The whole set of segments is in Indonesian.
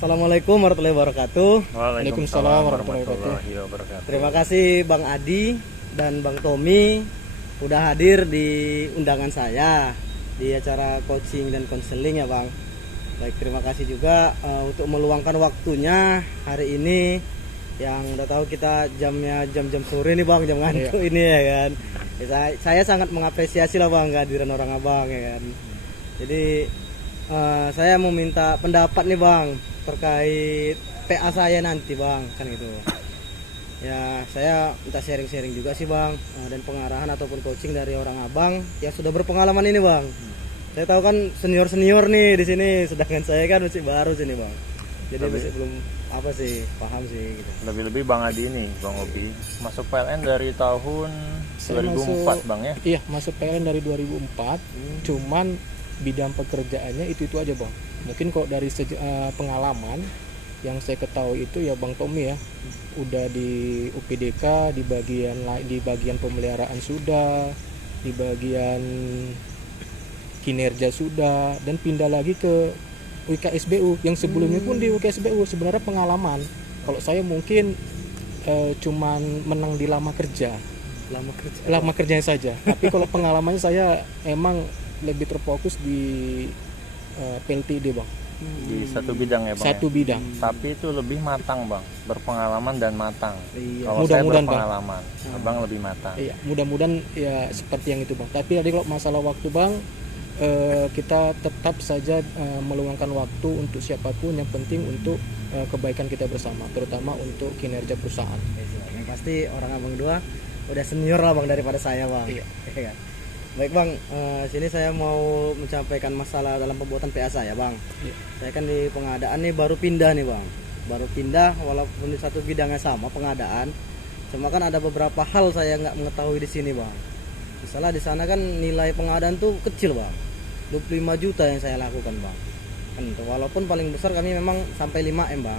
Assalamualaikum warahmatullahi wabarakatuh. Waalaikumsalam warahmatullahi wabarakatuh. Terima kasih Bang Adi dan Bang Tommy udah hadir di undangan saya di acara coaching dan konseling ya Bang. Baik, terima kasih juga untuk meluangkan waktunya hari ini, yang udah tahu kita jamnya jam-jam sore nih Bang, jam ngantuk ini ya kan. Saya sangat mengapresiasi lah Bang kehadiran orang abang ya kan. Jadi saya mau minta pendapat nih Bang terkait PA saya nanti Bang, kan gitu. Ya saya minta sharing-sharing juga sih Bang, dan pengarahan ataupun coaching dari orang abang yang sudah berpengalaman ini Bang. Saya tahu kan senior nih di sini, sedangkan saya kan masih baru sini Bang. Jadi masih belum apa sih paham sih gitu. Lebih-lebih Bang Adi ini, Bang Obi masuk PLN dari tahun 2004 Bang ya? Iya, masuk PLN dari 2004. Cuman bidang pekerjaannya itu aja Bang. Mungkin kok dari pengalaman yang saya ketahui itu ya Bang Tommy ya, udah di UPDK di bagian pemeliharaan sudah, di bagian kinerja sudah, dan pindah lagi ke UKSBU yang sebelumnya pun di UKSBU. Sebenarnya pengalaman kalau saya mungkin cuman menang di lama kerjanya saja, tapi kalau pengalamannya saya emang lebih terfokus di PLTD Bang, di satu bidang ya Bang. Satu ya? bidang. Tapi itu lebih matang Bang, berpengalaman dan matang. Iya. Kalau saya berpengalaman, Abang lebih matang. Iya, mudah-mudahan ya seperti yang itu Bang. Tapi tadi kalau masalah waktu Bang, kita tetap saja meluangkan waktu untuk siapapun, yang penting untuk kebaikan kita bersama, terutama untuk kinerja perusahaan. Yang pasti orang abang dua udah senior lah Bang daripada saya Bang. Iya. Baik Bang, sini saya mau menyampaikan masalah dalam pembuatan PA saya Bang. Iya. Saya kan di pengadaan nih baru pindah nih Bang. Baru pindah walaupun di satu bidangnya sama pengadaan. Cuma kan ada beberapa hal saya nggak mengetahui di sini Bang. Misalnya di sana kan nilai pengadaan tuh kecil Bang. 25 juta yang saya lakukan Bang. Kan walaupun paling besar kami memang sampai 5M Bang.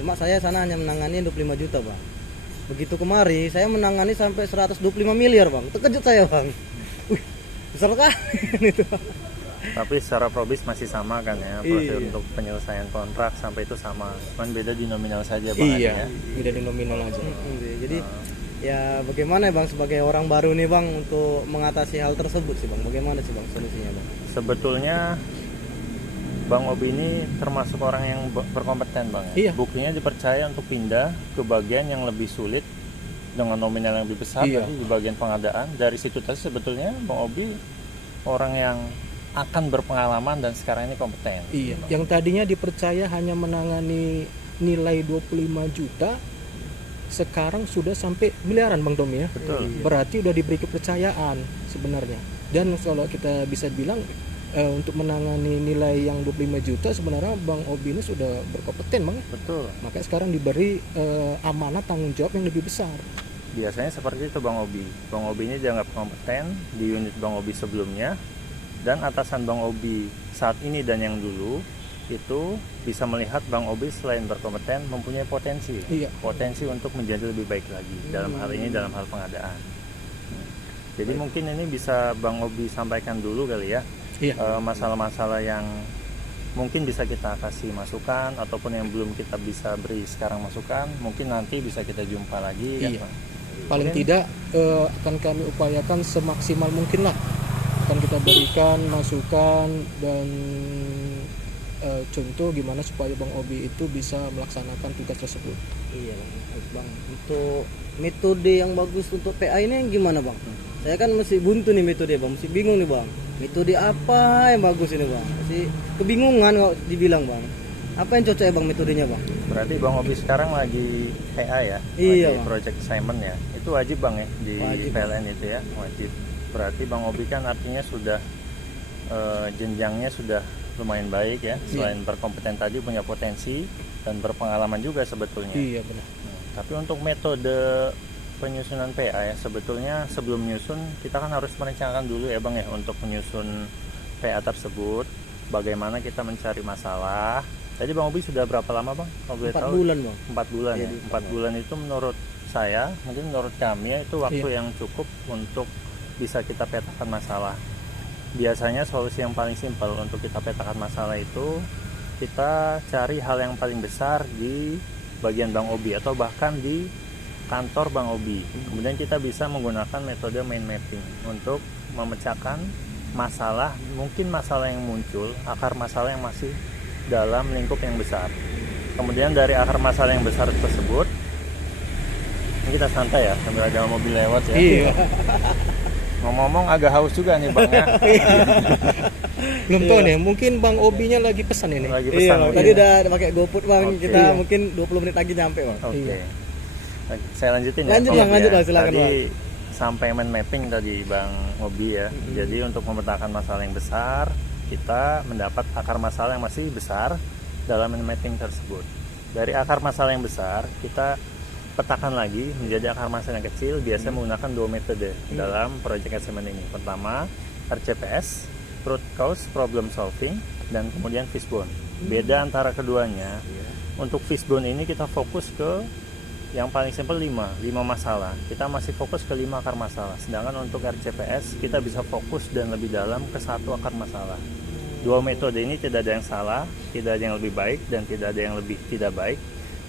Cuma saya sana hanya menangani 25 juta Bang. Begitu kemari saya menangani sampai 125 miliar Bang. Terkejut saya Bang. Wih, besar kan itu. Tapi secara probis masih sama kan ya, proses untuk penyelesaian kontrak sampai itu sama, cuman beda di nominal saja Bang. Iya, ya? beda di nominal aja. Jadi ya bagaimana Bang sebagai orang baru nih Bang untuk mengatasi hal tersebut sih Bang? Bagaimana sih Bang solusinya Bang? Sebetulnya Bang Obi ini termasuk orang yang berkompeten Bang ya? Iya. Buktinya dipercaya untuk pindah ke bagian yang lebih sulit dengan nominal yang lebih besar. Iya. Tadi di bagian pengadaan. Dari situ tadi sebetulnya Bang Obi orang yang akan berpengalaman dan sekarang ini kompeten. Iya, yang tadinya dipercaya hanya menangani nilai 25 juta, sekarang sudah sampai miliaran Bang Tommy ya. Betul. Berarti udah diberi kepercayaan sebenarnya. Dan kalau kita bisa bilang untuk menangani nilai yang 25 juta sebenarnya Bang Obi ini sudah berkompeten Bang. Betul. Makanya sekarang diberi amanah tanggung jawab yang lebih besar. Biasanya seperti itu Bang Obi. Bang Obi ini dianggap kompeten di unit Bang Obi sebelumnya, dan atasan Bang Obi saat ini dan yang dulu itu bisa melihat Bang Obi selain berkompeten mempunyai potensi. Iya. Potensi untuk menjadi lebih baik lagi dalam hal ini, dalam hal pengadaan. Jadi mungkin ini bisa Bang Obi sampaikan dulu kali ya. Iya. Masalah-masalah yang mungkin bisa kita kasih masukan, ataupun yang belum kita bisa beri sekarang masukan, mungkin nanti bisa kita jumpa lagi. Iya. Kan, Bang? Paling tidak akan kami upayakan semaksimal mungkin lah, akan kita berikan masukan dan contoh gimana supaya Bang Obi itu bisa melaksanakan tugas tersebut. Iya Bang. Untuk metode yang bagus untuk PA ini yang gimana Bang? Saya kan masih buntu nih metode Bang, masih bingung nih Bang. Metode apa yang bagus ini Bang? Masih kebingungan kalau dibilang Bang. Apa yang cocok ya Bang metodenya Bang? Berarti Bang Obi sekarang lagi PA ya? Iya, lagi Bang. project assignment ya? Itu wajib Bang ya di Wajib. PLN itu ya? Wajib. Berarti Bang Obi kan artinya sudah jenjangnya sudah lumayan baik ya? Selain berkompeten tadi, punya potensi dan berpengalaman juga sebetulnya. Iya benar. Tapi untuk metode penyusunan PA ya, sebetulnya sebelum menyusun kita kan harus merencanakan dulu ya Bang ya, untuk menyusun PA tersebut. Bagaimana kita mencari masalah. Tadi Bang Obi sudah berapa lama Bang? Kalau boleh 4 tahu? bulan Bang. 4 bulan ya. Iya, 4 bulan itu menurut saya, mungkin menurut kami ya, itu waktu yang cukup untuk bisa kita petakan masalah. Biasanya solusi yang paling simpel untuk kita petakan masalah itu kita cari hal yang paling besar di bagian Bang Obi atau bahkan di kantor Bang Obi. Kemudian kita bisa menggunakan metode mind mapping untuk memecahkan masalah, mungkin masalah yang muncul, akar masalah yang masih dalam lingkup yang besar. Kemudian dari akar masalah yang besar tersebut, ini kita santai ya, sambil ada mobil lewat ya. Iya. Ngomong-ngomong agak haus juga nih Bang ya. Belum tahu nih, mungkin Bang Obinya lagi pesan ini. Lagi Iya, pesan. tadi udah pakai GoFood bang, Oke. kita Iya. mungkin 20 menit lagi nyampe bang. Oke. Iya. Saya lanjutin ya. Lanjut, Bang Bang, Obi lanjut, ya. Bang, silakan, Tadi Bang. sampai mind mapping tadi Bang Obi ya. Jadi untuk memetakan masalah yang besar, kita mendapat akar masalah yang masih besar dalam mind mapping tersebut. Dari akar masalah yang besar, kita petakan lagi menjadi akar masalah yang kecil. Biasanya menggunakan dua metode dalam project assessment ini. Pertama, RCPS, Root Cause Problem Solving, dan kemudian Fishbone. Beda antara keduanya. Untuk Fishbone ini kita fokus ke yang paling simpel 5 masalah. Kita masih fokus ke 5 akar masalah. Sedangkan untuk RCPS kita bisa fokus dan lebih dalam ke 1 akar masalah. Dua metode ini tidak ada yang salah, tidak ada yang lebih baik dan tidak ada yang lebih tidak baik.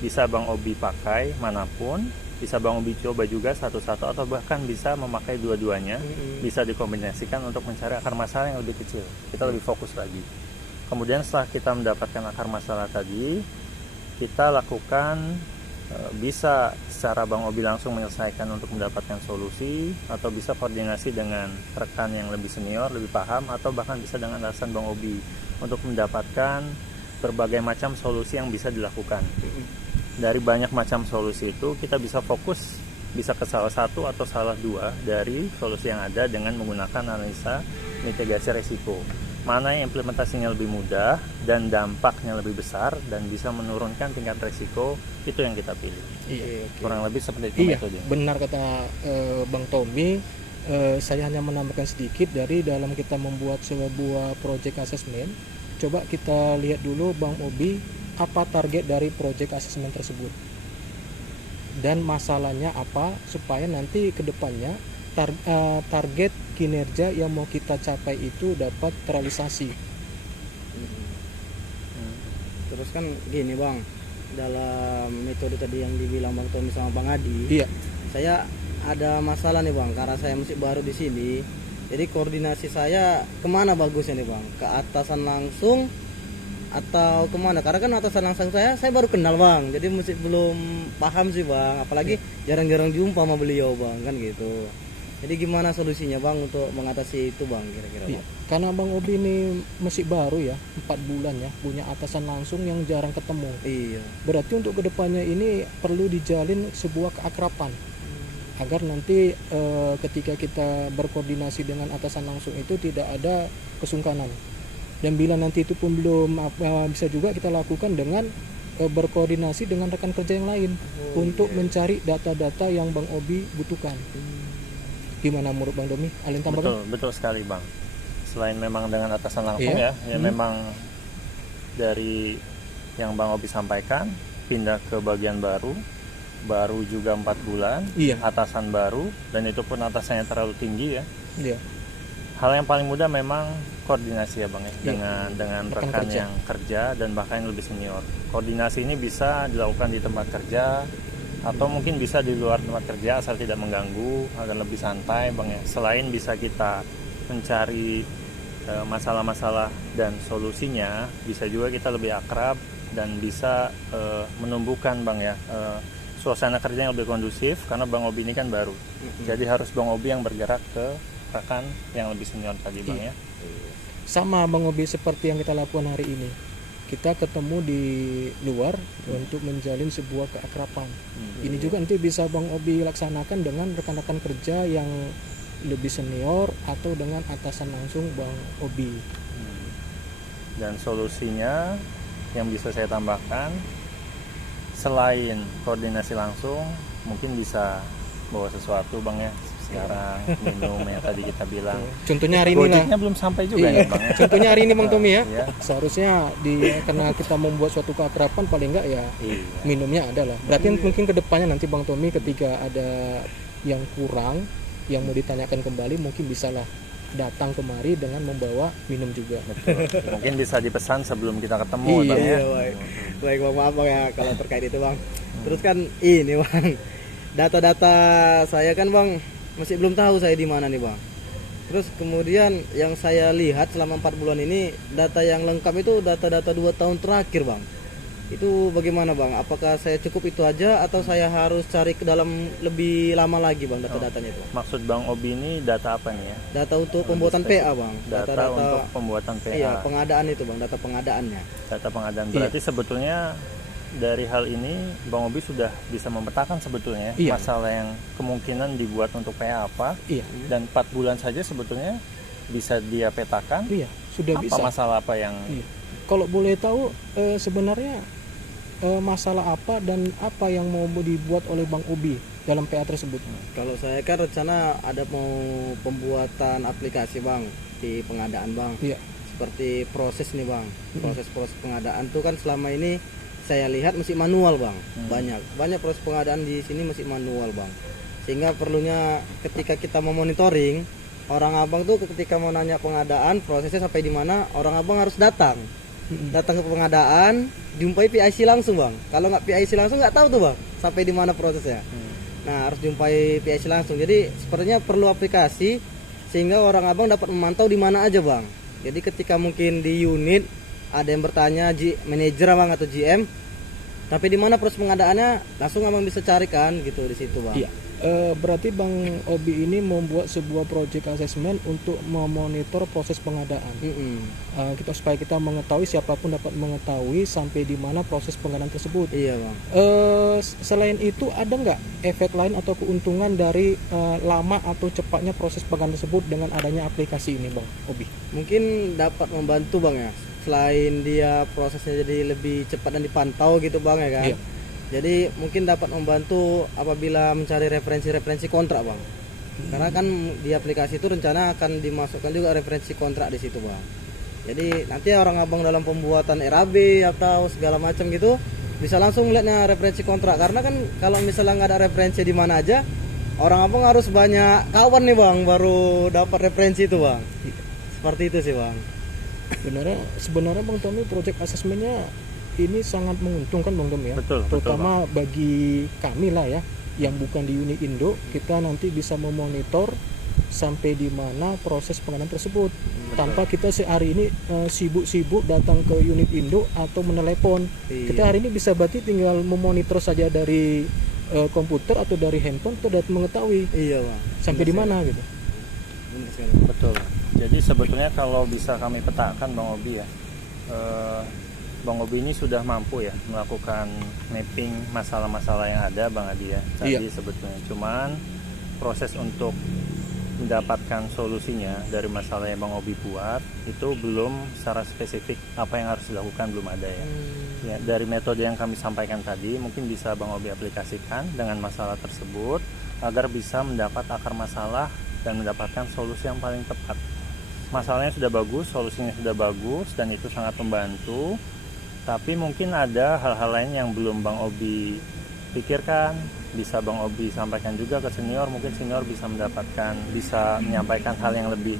Bisa Bang Obi pakai manapun, bisa Bang Obi coba juga satu-satu atau bahkan bisa memakai dua-duanya. Bisa dikombinasikan untuk mencari akar masalah yang lebih kecil. Kita lebih fokus lagi. Kemudian setelah kita mendapatkan akar masalah tadi, kita lakukan bisa secara Bang Obi langsung menyelesaikan untuk mendapatkan solusi, atau bisa koordinasi dengan rekan yang lebih senior, lebih paham, atau bahkan bisa dengan alasan Bang Obi untuk mendapatkan berbagai macam solusi yang bisa dilakukan. Dari banyak macam solusi itu kita bisa fokus, bisa ke salah satu atau salah dua dari solusi yang ada dengan menggunakan analisa mitigasi risiko. Mana yang implementasinya lebih mudah dan dampaknya lebih besar dan bisa menurunkan tingkat risiko, itu yang kita pilih. Iya. Kurang lebih seperti itu Iya, metodenya. benar kata Bang Tommy. Saya hanya menambahkan sedikit dari dalam kita membuat sebuah project assessment. Coba kita lihat dulu Bang Obi, apa target dari project assessment tersebut dan masalahnya apa, supaya nanti ke depannya target kinerja yang mau kita capai itu dapat terrealisasi. Terus kan gini bang, dalam metode tadi yang dibilang Bang Tommy sama Bang Adi, Iya. saya ada masalah nih bang, karena saya masih baru di sini. Jadi koordinasi saya kemana bagusnya nih bang? Ke atasan langsung atau kemana? Karena kan atasan langsung saya baru kenal bang, jadi masih belum paham sih bang. Apalagi jarang-jarang jumpa sama beliau bang, kan gitu. Jadi gimana solusinya bang untuk mengatasi itu bang kira-kira? Iya. Karena Bang Obi ini masih baru ya, 4 bulan ya, punya atasan langsung yang jarang ketemu. Iya. Berarti untuk kedepannya ini perlu dijalin sebuah keakraban agar nanti ketika kita berkoordinasi dengan atasan langsung itu tidak ada kesungkanan. Dan bila nanti itu pun belum bisa juga kita lakukan dengan berkoordinasi dengan rekan kerja yang lain untuk mencari data-data yang Bang Obi butuhkan. Gimana menurut Bang Domi? Alin tambahkan? Betul sekali Bang. Selain memang dengan atasan langsung Iya. ya memang dari yang Bang Obi sampaikan, pindah ke bagian baru juga 4 bulan, Iya. atasan baru, dan itu pun atasannya terlalu tinggi ya. Iya. Hal yang paling mudah memang koordinasi ya Bang ya, Iya. dengan Rekan rekan kerja. yang kerja dan bahkan yang lebih senior. Koordinasi ini bisa dilakukan di tempat kerja atau mungkin bisa di luar tempat kerja asal tidak mengganggu, agar lebih santai Bang ya. Selain bisa kita mencari masalah-masalah dan solusinya, bisa juga kita lebih akrab dan bisa menumbuhkan Bang ya suasana kerja yang lebih kondusif, karena Bang Obi ini kan baru. Jadi harus Bang Obi yang bergerak ke rekan yang lebih senior tadi Bang ya. Sama Bang Obi seperti yang kita lakukan hari ini. Kita ketemu di luar untuk menjalin sebuah keakraban. Ini juga nanti bisa Bang Obi laksanakan dengan rekan-rekan kerja yang lebih senior atau dengan atasan langsung Bang Obi. Dan solusinya yang bisa saya tambahkan, selain koordinasi langsung, mungkin bisa bawa sesuatu Bang ya. Sekarang minum yang tadi kita bilang. Contohnya hari ini lah. Gojeknya belum sampai juga Iya. ya Bang ya. Contohnya hari ini Bang Tommy ya. Iya. Seharusnya karena kita membuat suatu keakraban, paling enggak ya Iya. minumnya ada lah. Berarti mungkin kedepannya nanti Bang Tommy ketika ada yang kurang yang mau ditanyakan kembali, mungkin bisalah datang kemari dengan membawa minum juga. Betul. Mungkin bisa dipesan sebelum kita ketemu, Iya, Bang ya. baik. Baik bang, maaf bang ya kalau terkait itu bang. Terus kan ini bang, data-data saya kan bang masih belum tahu saya di mana nih bang. Terus kemudian yang saya lihat selama 4 bulan ini data yang lengkap itu data-data 2 tahun terakhir bang. Itu bagaimana bang? Apakah saya cukup itu aja atau saya harus cari ke dalam lebih lama lagi bang data-datanya itu? Maksud Bang Obi ini data apa nih ya? Data untuk pembuatan PA bang. Data untuk pembuatan PA. Iya pengadaan itu bang, data pengadaannya. Data pengadaan. Berarti sebetulnya dari hal ini Bang Obi sudah bisa memetakan sebetulnya Iya. masalah yang kemungkinan dibuat untuk PA apa, Iya, dan 4 bulan saja sebetulnya bisa dia petakan iya, sudah apa bisa. masalah apa yang Iya. Kalau boleh tahu sebenarnya masalah apa dan apa yang mau dibuat oleh Bang Obi dalam PA tersebut? Kalau saya kan rencana ada mau pembuatan aplikasi bang di pengadaan bang. Iya. Seperti proses nih bang, proses pengadaan tuh kan selama ini saya lihat masih manual bang, banyak proses pengadaan di sini masih manual bang. Sehingga perlunya ketika kita mau monitoring, orang abang tuh ketika mau nanya pengadaan prosesnya sampai di mana, orang abang harus datang ke pengadaan, jumpai PIC langsung bang. Kalau nggak PIC langsung nggak tahu tuh bang sampai di mana prosesnya. Nah harus jumpai PIC langsung. Jadi sepertinya perlu aplikasi sehingga orang abang dapat memantau di mana aja bang. Jadi ketika mungkin di unit ada yang bertanya manajer bang atau GM, tapi di mana proses pengadaannya langsung abang bisa carikan gitu di situ bang. Iya. Berarti Bang Obi ini membuat sebuah project assessment untuk memonitor proses pengadaan. Supaya kita mengetahui, siapapun dapat mengetahui sampai di mana proses pengadaan tersebut. Iya bang. Selain itu ada nggak efek lain atau keuntungan dari lama atau cepatnya proses pengadaan tersebut dengan adanya aplikasi ini Bang Obi? Mungkin dapat membantu bang ya. Selain dia prosesnya jadi lebih cepat dan dipantau gitu bang ya kan. Iya. Jadi mungkin dapat membantu apabila mencari referensi kontrak bang. Karena kan di aplikasi itu rencana akan dimasukkan juga referensi kontrak di situ bang. Jadi nanti orang abang dalam pembuatan RAB atau segala macam gitu bisa langsung lihatnya referensi kontrak. Karena kan kalau misalnya nggak ada referensi di mana aja, orang abang harus banyak kawan nih bang baru dapat referensi itu bang. Seperti itu sih bang. Sebenarnya Bang Tommy, project assessmentnya ini sangat menguntungkan Bang Tommy ya. Betul, terutama bagi kami lah ya yang bukan di unit Indo, kita nanti bisa memonitor sampai di mana proses pengadaan tersebut. Tanpa kita sehari ini sibuk-sibuk datang ke unit Indo atau menelepon. Iya. Kita hari ini bisa berarti tinggal memonitor saja dari komputer atau dari handphone, itu dapat mengetahui Iya bang. sampai di mana gitu. Benar sekali. betul. Jadi sebetulnya kalau bisa kami petakan Bang Obi ya, Bang Obi ini sudah mampu ya melakukan mapping masalah-masalah yang ada Bang Adi ya tadi sebetulnya. Cuman proses untuk mendapatkan solusinya dari masalah yang Bang Obi buat itu belum secara spesifik apa yang harus dilakukan, belum ada ya. Ya dari metode yang kami sampaikan tadi mungkin bisa Bang Obi aplikasikan dengan masalah tersebut agar bisa mendapat akar masalah dan mendapatkan solusi yang paling tepat. Masalahnya sudah bagus, solusinya sudah bagus dan itu sangat membantu. Tapi mungkin ada hal-hal lain yang belum Bang Obi pikirkan, bisa Bang Obi sampaikan juga ke senior, mungkin senior bisa menyampaikan hal yang lebih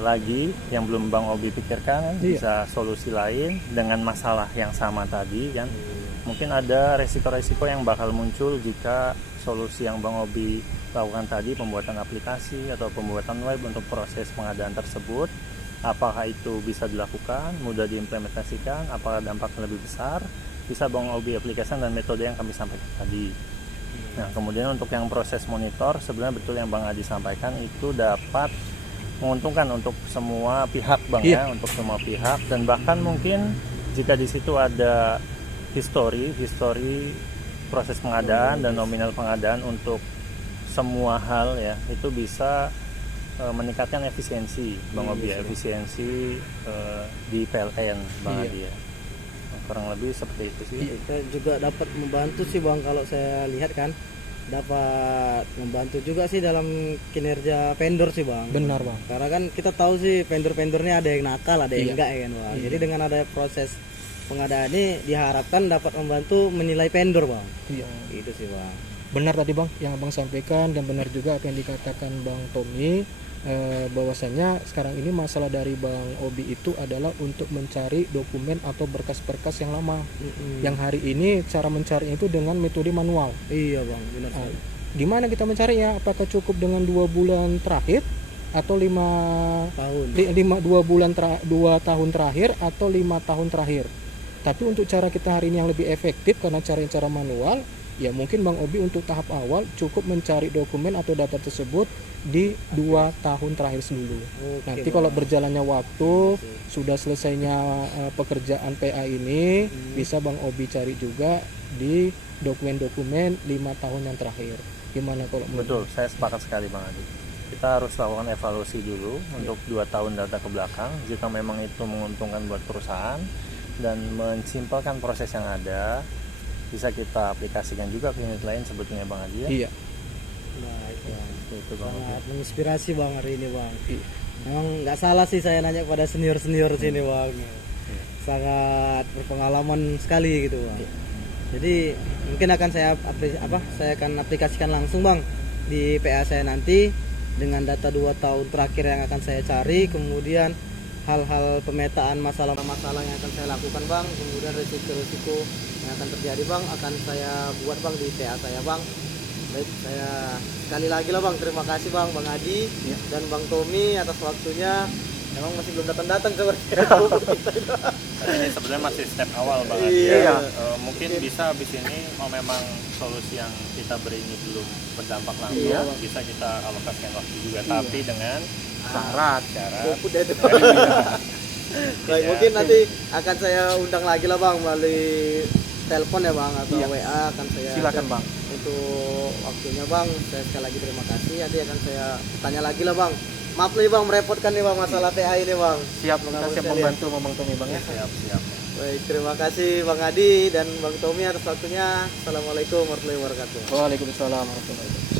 lagi yang belum Bang Obi pikirkan, bisa solusi lain dengan masalah yang sama tadi kan. Mungkin ada resiko-resiko yang bakal muncul jika solusi yang Bang Obi lakukan tadi, pembuatan aplikasi atau pembuatan web untuk proses pengadaan tersebut. Apakah itu bisa dilakukan, mudah diimplementasikan, apakah dampaknya lebih besar, bisa Bang Obi aplikasikan dan metode yang kami sampaikan tadi. Nah kemudian untuk yang proses monitor, sebenarnya betul yang Bang Adi sampaikan itu dapat menguntungkan untuk semua pihak Bang ya, untuk semua pihak, dan bahkan mungkin jika di situ ada histori proses pengadaan dan nominal pengadaan untuk semua hal ya, itu bisa meningkatkan efisiensi Bang Obi ya, efisiensi di PLN Bang Adi ya. Kurang lebih seperti itu sih. Kita juga dapat membantu sih Bang, kalau saya lihat kan dapat membantu juga sih dalam kinerja vendor sih Bang. Benar Bang. Karena kan kita tahu sih vendor-vendornya ada yang nakal, ada yang enggak ya kan Bang. Jadi dengan ada proses pengadaan ini diharapkan dapat membantu menilai vendor Bang. Iya. Itu sih Bang. Benar tadi Bang yang Abang sampaikan, dan benar juga apa yang dikatakan Bang Tommy. bahwasanya sekarang ini masalah dari Bang Obi itu adalah untuk mencari dokumen atau berkas-berkas yang lama. Yang hari ini cara mencarinya itu dengan metode manual. Iya bang, benar Nah, sekali. gimana kita mencarinya? Apakah cukup dengan 2 bulan terakhir atau 5 Tahun. 2 tahun terakhir atau 5 tahun terakhir? Tapi untuk cara kita hari ini yang lebih efektif karena cara manual, ya mungkin Bang Obi untuk tahap awal cukup mencari dokumen atau data tersebut di 2 tahun terakhir dulu. Oke, Nanti Bang. kalau berjalannya waktu, sudah selesainya pekerjaan PA ini, bisa Bang Obi cari juga di dokumen-dokumen 5 tahun yang terakhir. Gimana kalau menurut Betul, saya sepakat sekali Bang Adi. Kita harus lakukan evaluasi dulu untuk 2 tahun data ke belakang. Jika memang itu menguntungkan buat perusahaan dan mensimpelkan proses yang ada, bisa kita aplikasikan juga ke unit lain sebetulnya Bang Adi ya. Iya. Baik bang. Itu Bang Adi. Sangat menginspirasi bang hari ini bang. Iya. Memang nggak salah sih saya nanya pada senior sini bang. Sangat berpengalaman sekali gitu bang. Jadi mungkin akan saya akan aplikasikan langsung bang di PA saya nanti dengan data 2 tahun terakhir yang akan saya cari, kemudian hal-hal pemetaan masalah-masalah yang akan saya lakukan bang, kemudian risiko-risiko yang akan terjadi bang akan saya buat bang di PA saya bang. Baik, saya sekali lagi lah bang, terima kasih bang Adi dan Bang Tommy atas waktunya. Memang masih belum datang-datang sepertinya. Ini sebenarnya masih step awal Bang Adi Iya. ya. Mungkin bisa habis ini mau memang solusi yang kita beri ini belum berdampak langsung, Iya, Bang. bisa kita alokasikan waktu juga, tapi dengan Syarat. Udah itu. Baik, Ya. mungkin nanti akan saya undang lagi lah bang melalui telepon ya bang atau Iya. WA akan saya Silakan Bang. untuk waktunya bang. Saya sekali lagi terima kasih. Nanti akan saya tanya lagi lah bang. Maaf nih bang merepotkan nih bang masalah PA ini bang. Siap, Bang kita siap Abang membantu Bang Tommy Bang ya. siap-siap. Baik, terima kasih Bang Adi dan Bang Tommy atas waktunya. Assalamualaikum warahmatullahi wabarakatuh. Waalaikumsalam warahmatullahi wabarakatuh.